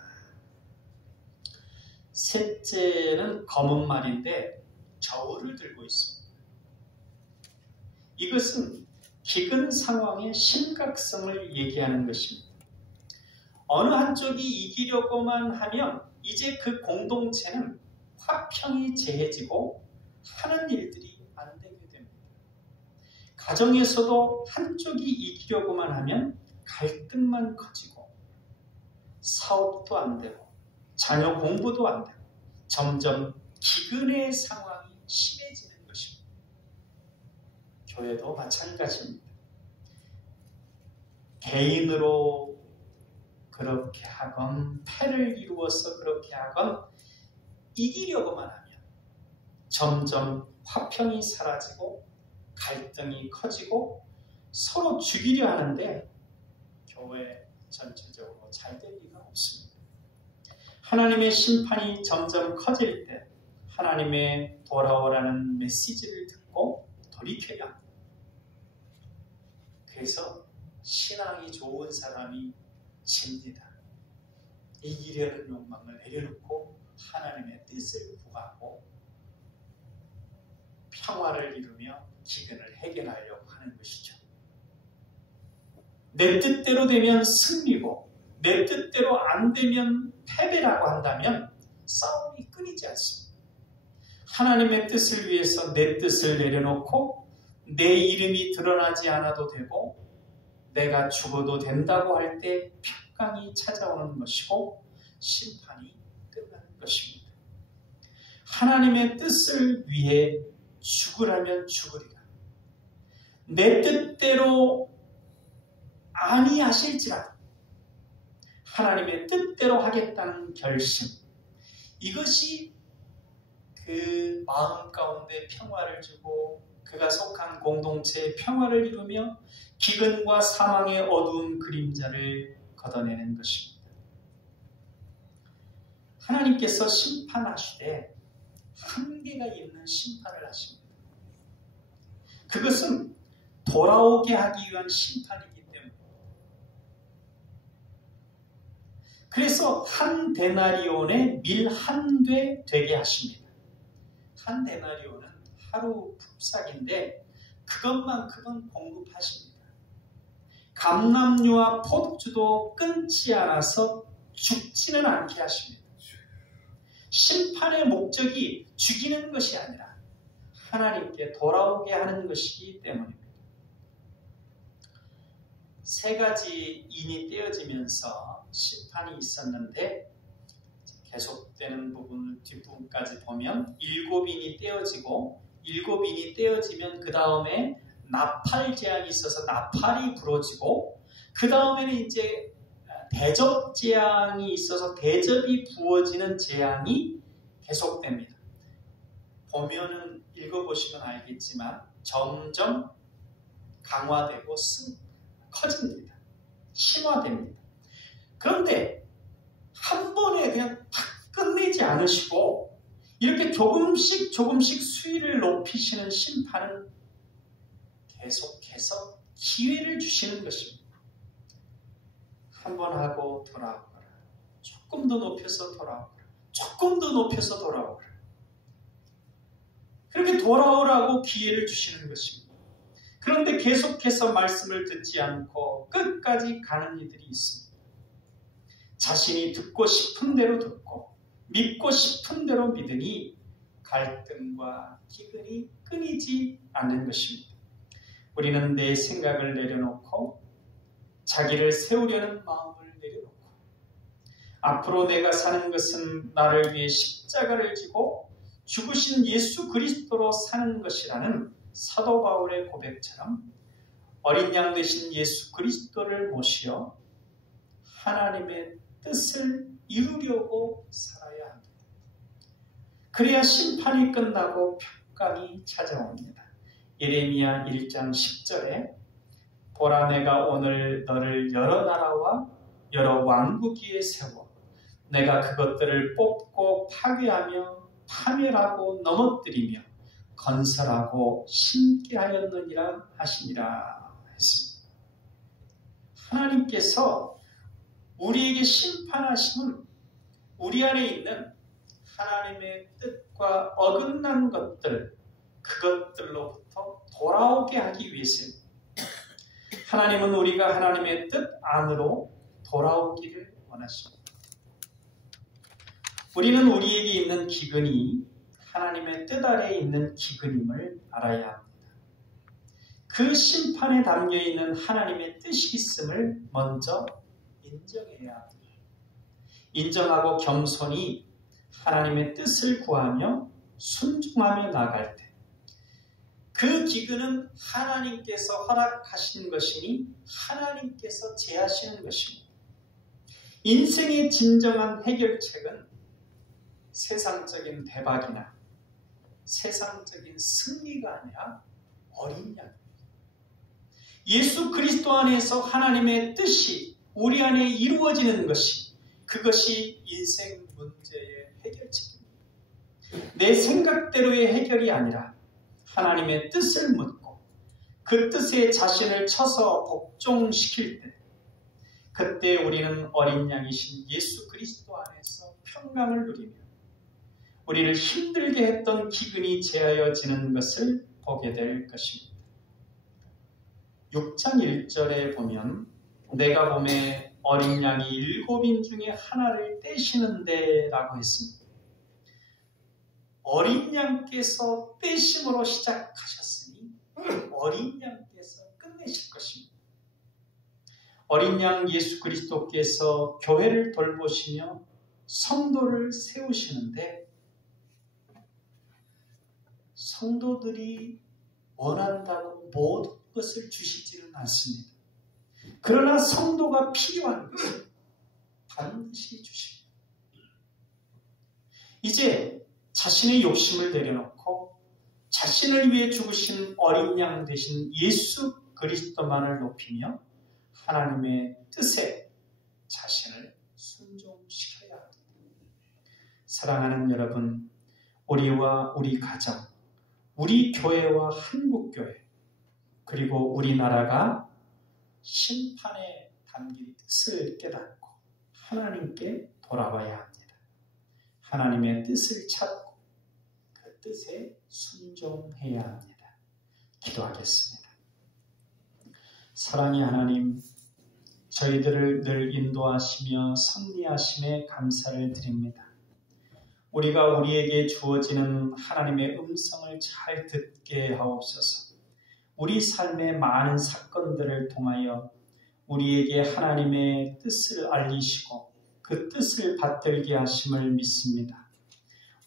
셋째는 검은 말인데 저울을 들고 있습니다. 이것은 기근 상황의 심각성을 얘기하는 것입니다. 어느 한쪽이 이기려고만 하면 이제 그 공동체는 화평이 재해지고 하는 일들이 안 되게 됩니다. 가정에서도 한쪽이 이기려고만 하면 갈등만 커지고 사업도 안 되고 자녀 공부도 안 되고 점점 기근의 상황이 심해지는 것입니다. 교회도 마찬가지입니다. 개인으로 그렇게 하건 패를 이루어서 그렇게 하건 이기려고만 하면 점점 화평이 사라지고 갈등이 커지고 서로 죽이려 하는데 교회 전체적으로 잘 될 리가 없습니다. 하나님의 심판이 점점 커질 때 하나님의 돌아오라는 메시지를 듣고 돌이켜야 합니다. 그래서 신앙이 좋은 사람이 집니다. 이기려는 욕망을 내려놓고 하나님의 뜻을 구하고 평화를 이루며 기근을 해결하려고 하는 것이죠. 내 뜻대로 되면 승리고 내 뜻대로 안 되면 패배라고 한다면 싸움이 끊이지 않습니다. 하나님의 뜻을 위해서 내 뜻을 내려놓고 내 이름이 드러나지 않아도 되고 내가 죽어도 된다고 할 때 평강이 찾아오는 것이고 심판이 끝나는 것입니다. 하나님의 뜻을 위해 죽으라면 죽으리라. 내 뜻대로 아니하실지라도 하나님의 뜻대로 하겠다는 결심, 이것이 그 마음 가운데 평화를 주고 그가 속한 공동체의 평화를 이루며 기근과 사망의 어두운 그림자를 걷어내는 것입니다. 하나님께서 심판하시되 한계가 있는 심판을 하십니다. 그것은 돌아오게 하기 위한 심판이기 때문입니다. 그래서 한 데나리온에 밀 한 돼 되게 하십니다. 한 데나리온은 하루 품삯인데 그것만큼은 공급하십니다. 감람류와 포도주도 끊지 않아서 죽지는 않게 하십니다. 심판의 목적이 죽이는 것이 아니라 하나님께 돌아오게 하는 것이기 때문입니다. 세 가지 인이 떼어지면서 심판이 있었는데 계속되는 부분 뒷부분까지 보면 7인이 떼어지고 7인이 떼어지면 그 다음에 나팔 재앙이 있어서 나팔이 부러지고 그 다음에는 이제 대접 재앙이 있어서 대접이 부어지는 재앙이 계속됩니다. 보면은 읽어보시면 알겠지만 점점 강화되고 커집니다. 심화됩니다. 그런데 한 번에 그냥 탁 끝내지 않으시고 이렇게 조금씩 수위를 높이시는 심판은 계속해서 기회를 주시는 것입니다. 한 번 하고 돌아오거라. 조금 더 높여서 돌아오거라. 조금 더 높여서 돌아오거라. 그렇게 돌아오라고 기회를 주시는 것입니다. 그런데 계속해서 말씀을 듣지 않고 끝까지 가는 이들이 있습니다. 자신이 듣고 싶은 대로 듣고 믿고 싶은 대로 믿으니 갈등과 기근이 끊이지 않는 것입니다. 우리는 내 생각을 내려놓고 자기를 세우려는 마음을 내려놓고 앞으로 내가 사는 것은 나를 위해 십자가를 지고 죽으신 예수 그리스도로 사는 것이라는 사도 바울의 고백처럼 어린 양 되신 예수 그리스도를 모시어 하나님의 뜻을 이루려고 살아야 합니다. 그래야 심판이 끝나고 평강이 찾아옵니다. 예레미야 1장 10절에 보라 내가 오늘 너를 여러 나라와 여러 왕국 위에 세워 내가 그것들을 뽑고 파괴하며 파멸하고 넘어뜨리며 건설하고 심게 하였느니라 하시니라 했습니다. 하나님께서 우리에게 심판하심은 우리 안에 있는 하나님의 뜻과 어긋난 것들, 그것들로부터 돌아오게 하기 위해서입니다. 하나님은 우리가 하나님의 뜻 안으로 돌아오기를 원하십니다. 우리는 우리에게 있는 기근이 하나님의 뜻 아래에 있는 기근임을 알아야 합니다. 그 심판에 담겨있는 하나님의 뜻이 있음을 먼저 인정해야 합니다. 인정하고 겸손히 하나님의 뜻을 구하며 순종하며 나갈 때 그 기근은 하나님께서 허락하신 것이니 하나님께서 제하시는 것입니다. 인생의 진정한 해결책은 세상적인 대박이나 세상적인 승리가 아니라 어린 양입니다. 예수 그리스도 안에서 하나님의 뜻이 우리 안에 이루어지는 것이 그것이 인생 문제의 해결책입니다. 내 생각대로의 해결이 아니라 하나님의 뜻을 묻고 그 뜻에 자신을 쳐서 복종시킬 때 그때 우리는 어린 양이신 예수 그리스도 안에서 평강을 누리며 우리를 힘들게 했던 기근이 제하여지는 것을 보게 될 것입니다. 6장 1절에 보면 내가 봄에 어린 양이 7인 중에 하나를 떼시는데 라고 했습니다. 어린 양께서 떼심으로 시작하셨으니 어린 양께서 끝내실 것입니다. 어린 양 예수 그리스도께서 교회를 돌보시며 성도를 세우시는데 성도들이 원한다고 모든 것을 주시지는 않습니다. 그러나 성도가 필요한 것을 반드시 주십니다. 이제 자신의 욕심을 내려놓고 자신을 위해 죽으신 어린 양 되신 예수 그리스도만을 높이며 하나님의 뜻에 자신을 순종시켜야 합니다. 사랑하는 여러분, 우리와 우리 가정, 우리 교회와 한국교회, 그리고 우리나라가 심판에 담긴 뜻을 깨닫고 하나님께 돌아와야 합니다. 하나님의 뜻을 찾고 그 뜻에 순종해야 합니다. 기도하겠습니다. 사랑의 하나님, 저희들을 늘 인도하시며 섭리하심에 감사를 드립니다. 우리가 우리에게 주어지는 하나님의 음성을 잘 듣게 하옵소서. 우리 삶의 많은 사건들을 통하여 우리에게 하나님의 뜻을 알리시고 그 뜻을 받들게 하심을 믿습니다.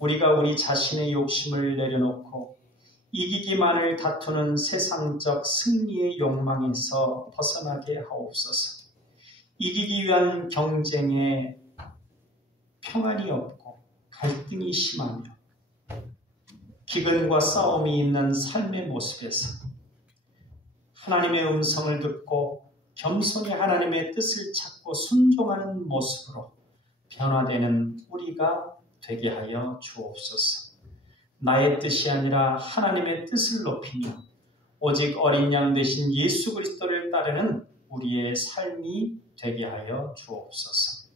우리가 우리 자신의 욕심을 내려놓고 이기기만을 다투는 세상적 승리의 욕망에서 벗어나게 하옵소서. 이기기 위한 경쟁에 평안이 없고 갈등이 심하며 기근과 싸움이 있는 삶의 모습에서 하나님의 음성을 듣고 겸손히 하나님의 뜻을 찾고 순종하는 모습으로 변화되는 우리가 되게 하여 주옵소서. 나의 뜻이 아니라 하나님의 뜻을 높이며 오직 어린 양 되신 예수 그리스도를 따르는 우리의 삶이 되게 하여 주옵소서.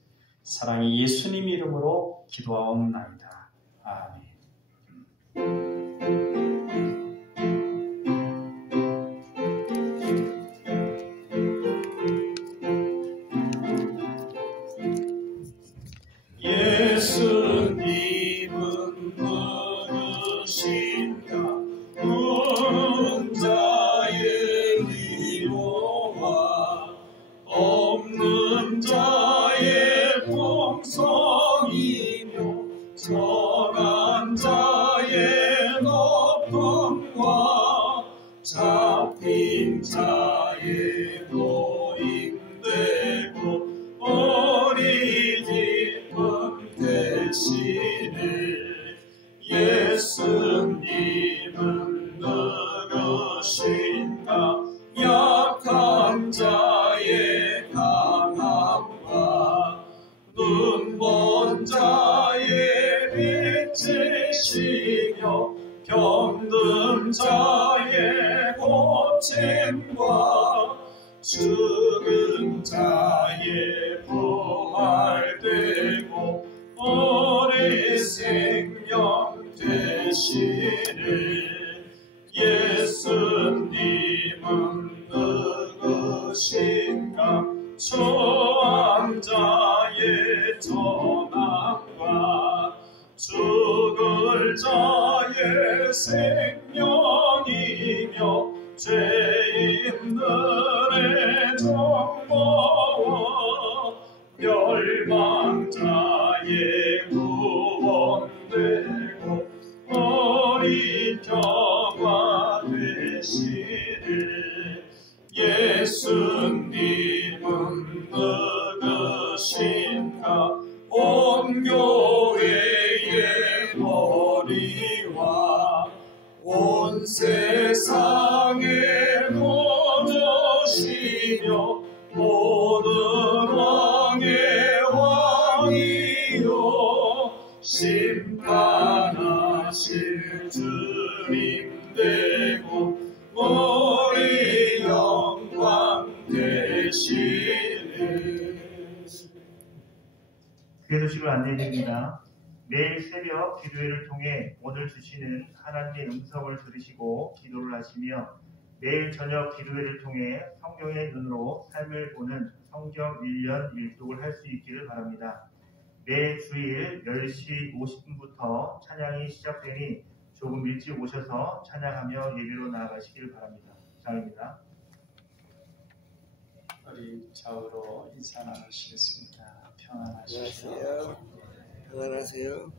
사랑의 예수님 이름으로 기도하옵나이다. 아멘. 예수님은 무릇 것인가 자의 위로와 없는 자의 풍성이며 선한 자의 높음과 잡힌 자의 노임되고 우리 기쁨 대신에 예수님은 누구신가 약한 자의 강함과 눈먼 자의 빛이시며 병든 자의 고침과 죽은 자의 부활되고 우리 생명 되시네 예수님은 누구신가 초암자의 전함과 죽을 자의 생명이며 죄인들의 정보와 멸망자의 구원되고 우리 평화 되시네 예수님은 누구신가 온 교회의 머리와 온 세상의 구주시며 모든 왕의 왕이요 심판하실 주님 되고 우리 영광 되시네. 교회 소식을 안내드립니다. 매일 새벽 기도회를 통해 오늘 주시는 하나님의 음성을 들으시고 기도를 하시며 매일 저녁 기도회를 통해 성경의 눈으로 삶을 보는 성경 1년 1독을 할 수 있기를 바랍니다. 매 주일 10시 50분부터 찬양이 시작되니 조금 일찍 오셔서 찬양하며 예배로 나아가시기를 바랍니다. 장입니다. 우리 좌우로 인사 나누시겠습니다. 평안하십시오. 안녕하세요. 평안하세요.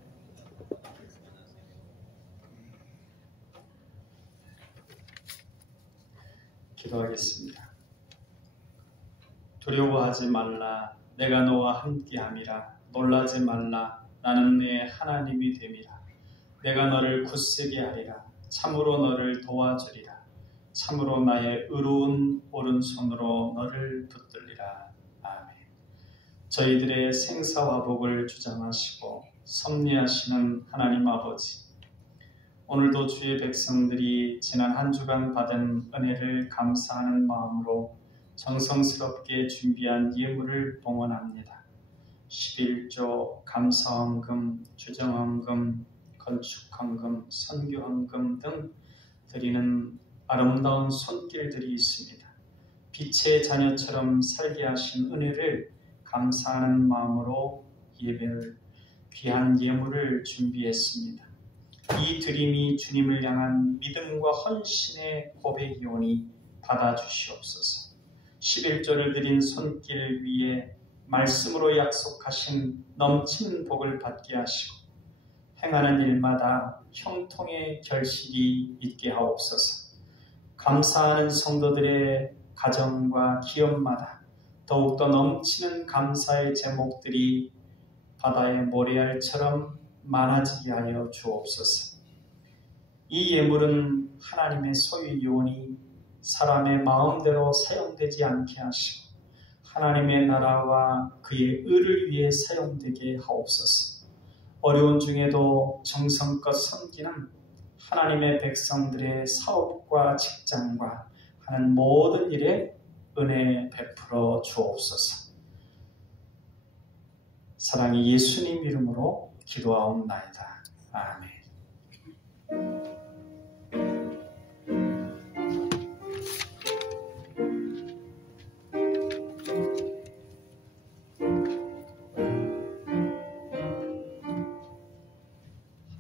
기도하겠습니다. 두려워하지 말라. 내가 너와 함께함이라. 놀라지 말라. 나는 내 하나님이 됨이라. 내가 너를 굳세게 하리라. 참으로 너를 도와주리라. 참으로 나의 의로운 오른손으로 너를 붙들리라. 아멘. 저희들의 생사화복을 주장하시고 섭리하시는 하나님 아버지, 오늘도 주의 백성들이 지난 한 주간 받은 은혜를 감사하는 마음으로 정성스럽게 준비한 예물을 봉헌합니다. 11조, 감사헌금, 주정헌금, 건축헌금, 선교헌금 등 드리는 아름다운 손길들이 있습니다. 빛의 자녀처럼 살게 하신 은혜를 감사하는 마음으로 예배를, 귀한 예물을 준비했습니다. 이 드림이 주님을 향한 믿음과 헌신의 고백이오니 받아주시옵소서. 11조를 드린 손길 위에 말씀으로 약속하신 넘치는 복을 받게 하시고 행하는 일마다 형통의 결실이 있게 하옵소서. 감사하는 성도들의 가정과 기업마다 더욱더 넘치는 감사의 제목들이 바다의 모래알처럼 많아지게 하여 주옵소서. 이 예물은 하나님의 소유이오니 사람의 마음대로 사용되지 않게 하시고 하나님의 나라와 그의 의를 위해 사용되게 하옵소서. 어려운 중에도 정성껏 섬기는 하나님의 백성들의 사업과 직장과 하는 모든 일에 은혜 베풀어 주옵소서. 사랑의 예수님 이름으로 기도하옵나이다. 아멘.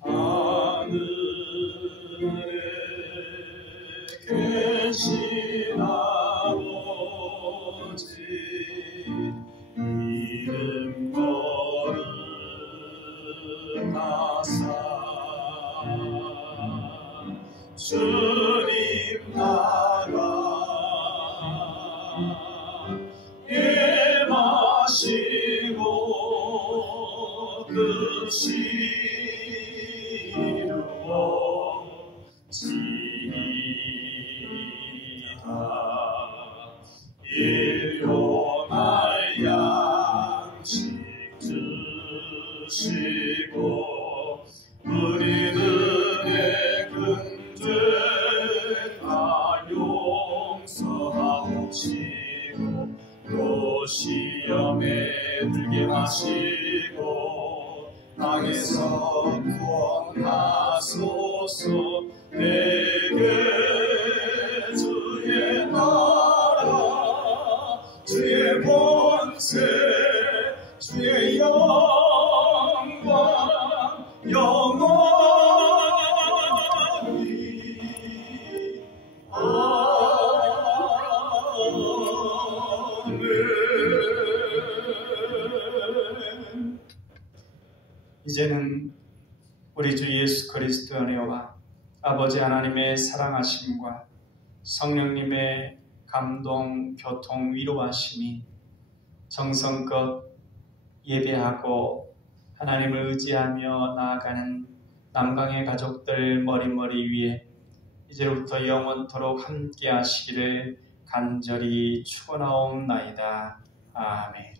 하늘 계신 아버지 이름 거룩하사 주님 나라 임하시고 뜻이 이루어지이다. 일용할 양식 주시고 우리들의 근죄 다 용서하옵시고 또 시험에 들게 마시고 땅에서 구원하소서. 내게 주의 나라 주의 권세 주의 영광 영원히 아멘. 이제는 우리 주 예수 그리스도 은혜와 아버지 하나님의 사랑하심과 성령님의 감동, 교통, 위로하심이 정성껏 예배하고 하나님을 의지하며 나아가는 남강의 가족들 머리머리 위에 이제부터 영원토록 함께 하시기를 간절히 축원하옵나이다. 아멘.